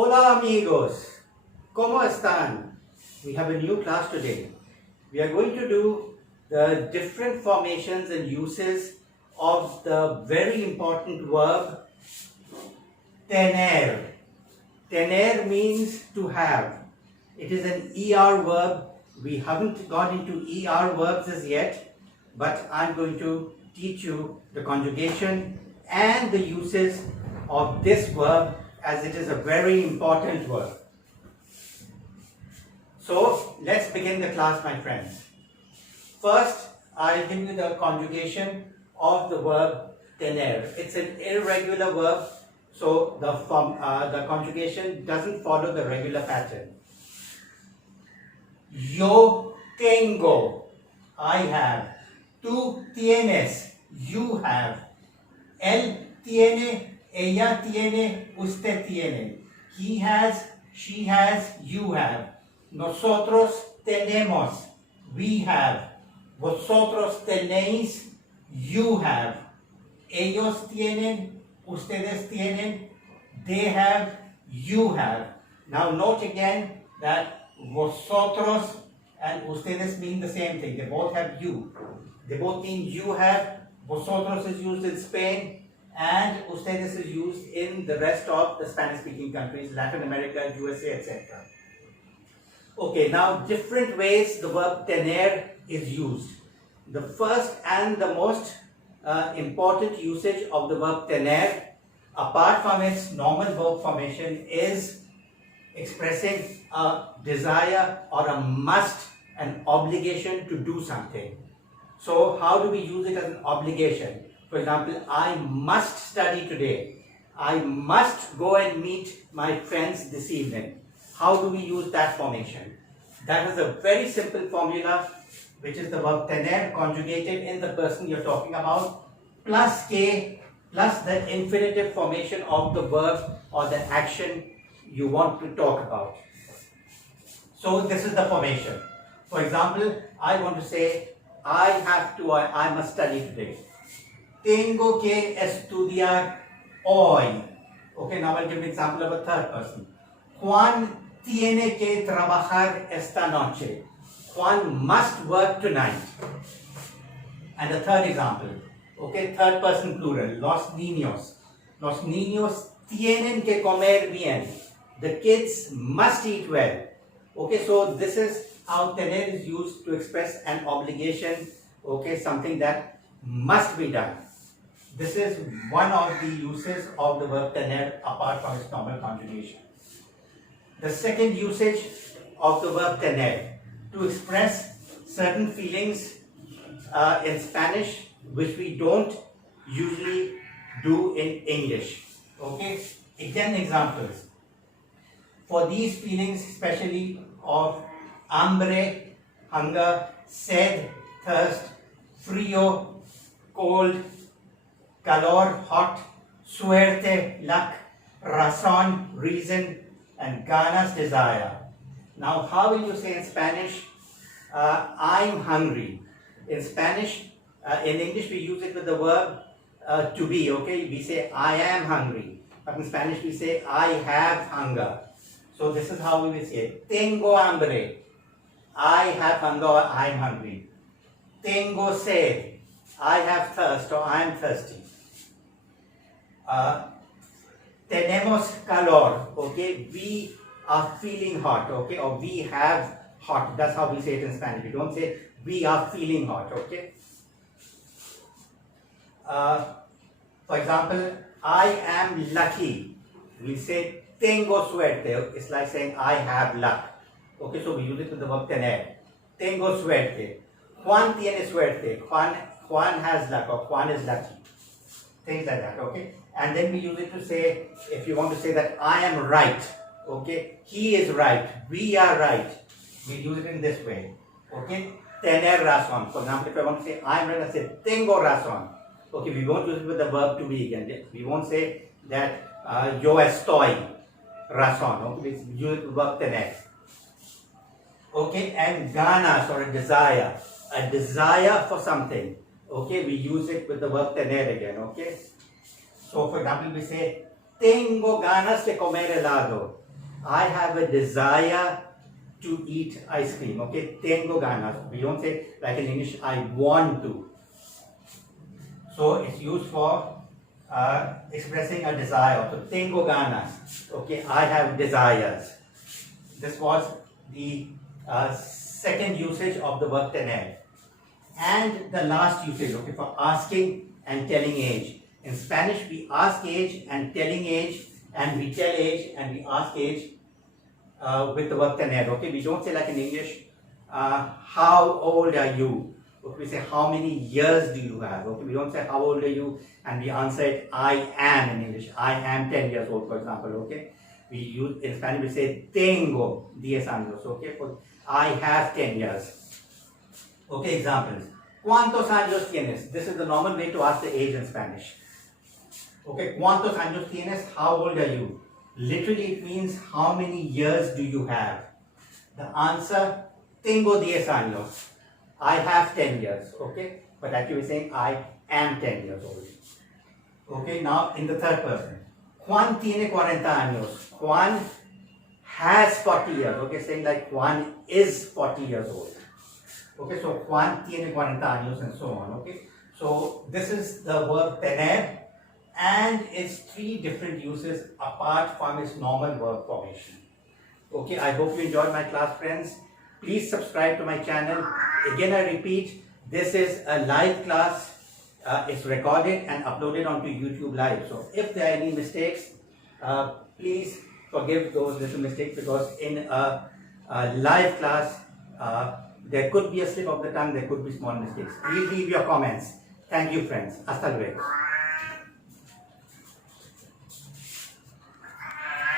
Hola amigos, ¿cómo están? We have a new class today. We are going to do the different formations and uses of the very important verb tener. Tener means to have. It is an ER verb. We haven't gone into ER verbs as yet, but I'm going to teach you the conjugation and the uses of this verb, as it is a very important verb. So let's begin the class, my friends. First, I'll give you the conjugation of the verb tener. It's an irregular verb, so the conjugation doesn't follow the regular pattern. Yo tengo, I have. Tú tienes, you have. Él tiene, ella tiene, usted tiene. He has, she has, you have. Nosotros tenemos, we have. Vosotros tenéis, you have. Ellos tienen, ustedes tienen, they have, you have. Now note again that vosotros and ustedes mean the same thing. They both have you. They both mean you have. Vosotros is used in Spain and ustedes is used in the rest of the Spanish-speaking countries, Latin America, USA, etc. Okay, now different ways the verb tener is used. The first and the most important usage of the verb tener, apart from its normal verb formation, is expressing a desire or a must, an obligation to do something. So how do we use it as an obligation? For example, I must study today. I must go and meet my friends this evening. How do we use that formation? That is a very simple formula, which is the verb tener conjugated in the person you're talking about, plus K, plus the infinitive formation of the verb or the action you want to talk about. So this is the formation. For example, I want to say, I must study today. Tengo que estudiar hoy. Okay, now I'll give an example of a third person. Juan tiene que trabajar esta noche. Juan must work tonight. And the third example, okay, third person plural, los niños. Los niños tienen que comer bien. The kids must eat well. Okay, so this is how tener is used to express an obligation, okay, something that must be done. This is one of the uses of the verb tener apart from its normal conjugation. The second usage of the verb tener, to express certain feelings in Spanish which we don't usually do in English. Okay, again examples. For these feelings, especially of hambre, hunger, sed, thirst, frío, cold, calor, hot, suerte, luck, razón, reason, and ganas, desire. Now, how will you say in Spanish, I'm hungry? In Spanish, in English, we use it with the verb to be, okay? We say, I am hungry. But in Spanish, we say, I have hunger. So this is how we will say it. Tengo hambre. I have hunger or I am hungry. Tengo sed. I have thirst or I am thirsty. Tenemos calor. Okay, we are feeling hot. Okay, or we have hot. That's how we say it in Spanish. We don't say we are feeling hot. Okay. For example, I am lucky. We say tengo suerte. It's like saying I have luck. Okay, so we use it with the verb tener. Tengo suerte. Juan tiene suerte. Juan has luck or Juan is lucky. Things like that, okay? And then we use it to say, if you want to say that I am right, okay? He is right. We are right. We use it in this way, okay? Tener razón. For example, if I want to say I am right, I say tengo razón. Okay, we won't use it with the verb to be again. We won't say that yo estoy razón. Okay, we use it with the verb tener. Okay, and ganas or a desire for something. Okay, we use it with the verb tener again. Okay, so for example, we say tengo ganas de comer helado. I have a desire to eat ice cream. Okay, tengo ganas. We don't say like in English, I want to. So it's used for expressing a desire. So tengo ganas. Okay, I have desires. This was the second usage of the verb tener. And the last usage, okay, for asking and telling age. In Spanish, we ask age and telling age, and we tell age and we ask age with the verb tener. Okay, we don't say like in English, how old are you? Okay, we say how many years do you have? Okay, we don't say how old are you and we answer it I am in English. I am 10 years old, for example. Okay, we use in Spanish we say tengo 10 años. Okay, for I have 10 years. Okay, examples. ¿Cuántos años tienes? This is the normal way to ask the age in Spanish. Okay, ¿cuántos años tienes? How old are you? Literally it means how many years do you have? The answer, tengo 10 años. I have 10 years, okay? But actually we're saying I am 10 years old. Okay, now in the third person. Juan tiene 40 años. Juan has 40 years, okay? Saying like Juan is 40 years old. Okay, so Juan tiene 40 años and so on, okay? So this is the verb tener and its three different uses apart from its normal verb formation. Okay, I hope you enjoyed my class, friends. Please subscribe to my channel. Again, I repeat, this is a live class. It's recorded and uploaded onto YouTube Live. So if there are any mistakes, please forgive those little mistakes because in a live class, there could be a slip of the tongue, there could be small mistakes. Please leave your comments. Thank you, friends. Hasta luego.